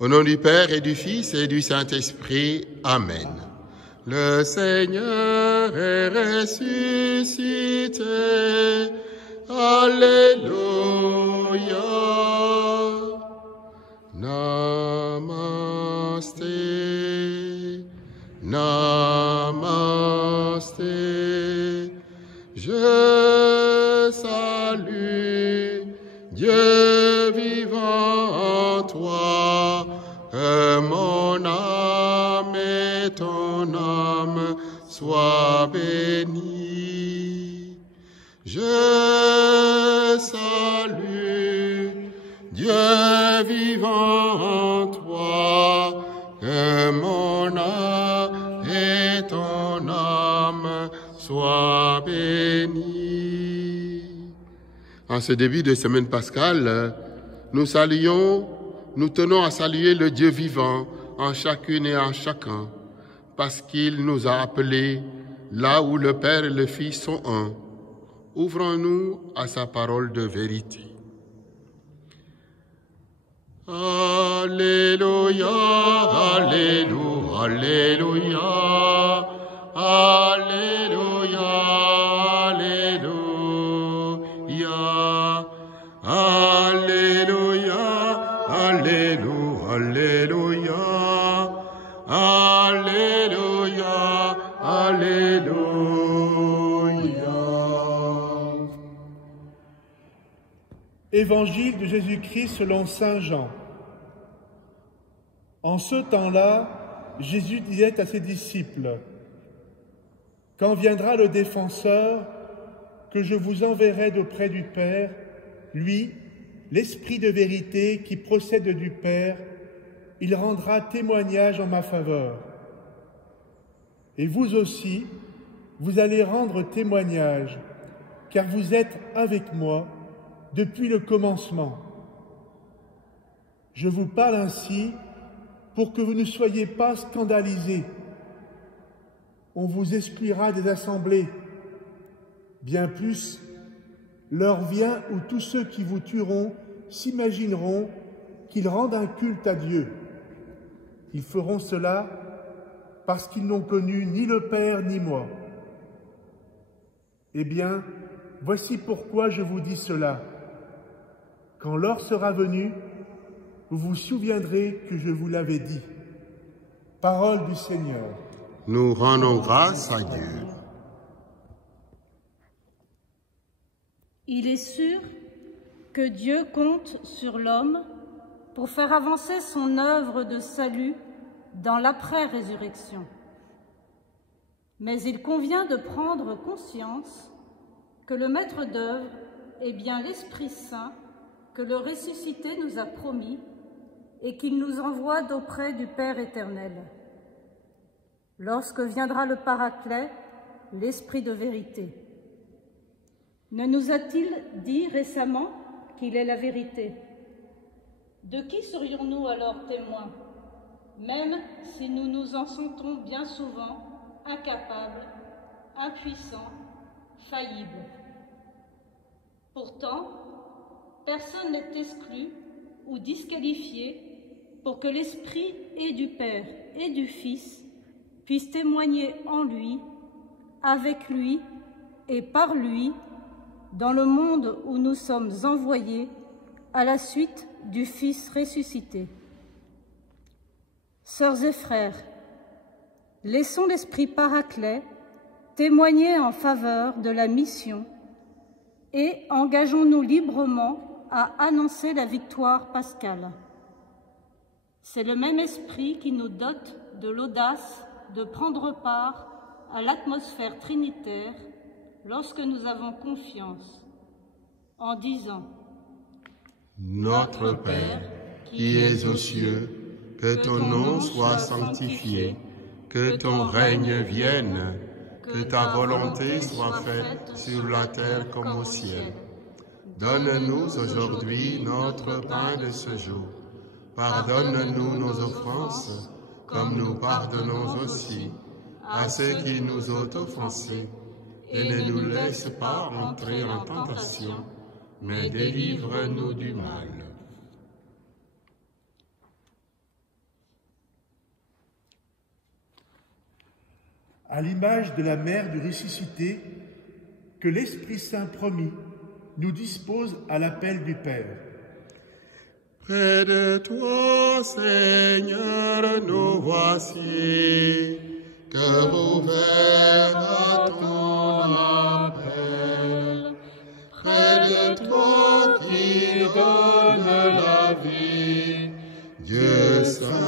Au nom du Père et du Fils et du Saint-Esprit. Amen. Le Seigneur est ressuscité. Alléluia. Namasté. Namasté. Je salue Dieu vivant en toi, que mon âme et ton âme soient bénies. Je salue Dieu vivant en toi, que mon âme et ton âme soient bénies. En ce début de semaine pascale, nous tenons à saluer le Dieu vivant en chacune et en chacun, parce qu'il nous a appelés là où le Père et le Fils sont un. Ouvrons-nous à sa parole de vérité. Alléluia, Alléluia, Alléluia, Alléluia, Alléluia, Alléluia, Alléluia, Alléluia, Alléluia, Alléluia. Évangile de Jésus-Christ selon saint Jean. En ce temps-là, Jésus disait à ses disciples, « Quand viendra le défenseur, que je vous enverrai d'auprès du Père, lui, l'Esprit de vérité qui procède du Père, il rendra témoignage en ma faveur. Et vous aussi, vous allez rendre témoignage, car vous êtes avec moi depuis le commencement. Je vous parle ainsi pour que vous ne soyez pas scandalisés. On vous exclura des assemblées. Bien plus, l'heure vient où tous ceux qui vous tueront s'imagineront qu'ils rendent un culte à Dieu. Ils feront cela parce qu'ils n'ont connu ni le Père ni moi. Eh bien, voici pourquoi je vous dis cela. Quand l'heure sera venue, vous vous souviendrez que je vous l'avais dit. Parole du Seigneur. Nous rendons grâce à Dieu. Il est sûr que Dieu compte sur l'homme pour faire avancer son œuvre de salut dans l'après-résurrection. Mais il convient de prendre conscience que le maître d'œuvre est bien l'Esprit Saint que le ressuscité nous a promis et qu'il nous envoie d'auprès du Père éternel. Lorsque viendra le Paraclet, l'Esprit de vérité. Ne nous a-t-il dit récemment qu'il est la vérité? De qui serions-nous alors témoins, même si nous nous en sentons bien souvent incapables, impuissants, faillibles? Pourtant, personne n'est exclu ou disqualifié pour que l'Esprit et du Père et du Fils puissent témoigner en lui, avec lui et par lui, dans le monde où nous sommes envoyés à la suite du Fils ressuscité. Sœurs et frères, laissons l'Esprit Paraclet témoigner en faveur de la mission et engageons-nous librement à annoncer la victoire pascale. C'est le même esprit qui nous dote de l'audace de prendre part à l'atmosphère trinitaire lorsque nous avons confiance, en disant « Notre Père, qui es aux cieux, que ton nom soit sanctifié, que ton règne vienne, que ta volonté soit faite sur la terre comme au ciel. Donne-nous aujourd'hui notre pain de ce jour. Pardonne-nous nos offenses, comme nous pardonnons aussi à ceux qui nous ont offensés. Et ne nous laisse pas entrer en tentation, mais délivre-nous du mal. à l'image de la mère du ressuscité, que l'Esprit Saint promis nous dispose à l'appel du Père. Près de toi, Seigneur, nous voici, cœur ouvert à ton appel. Près de toi qui donne la vie, Dieu Saint.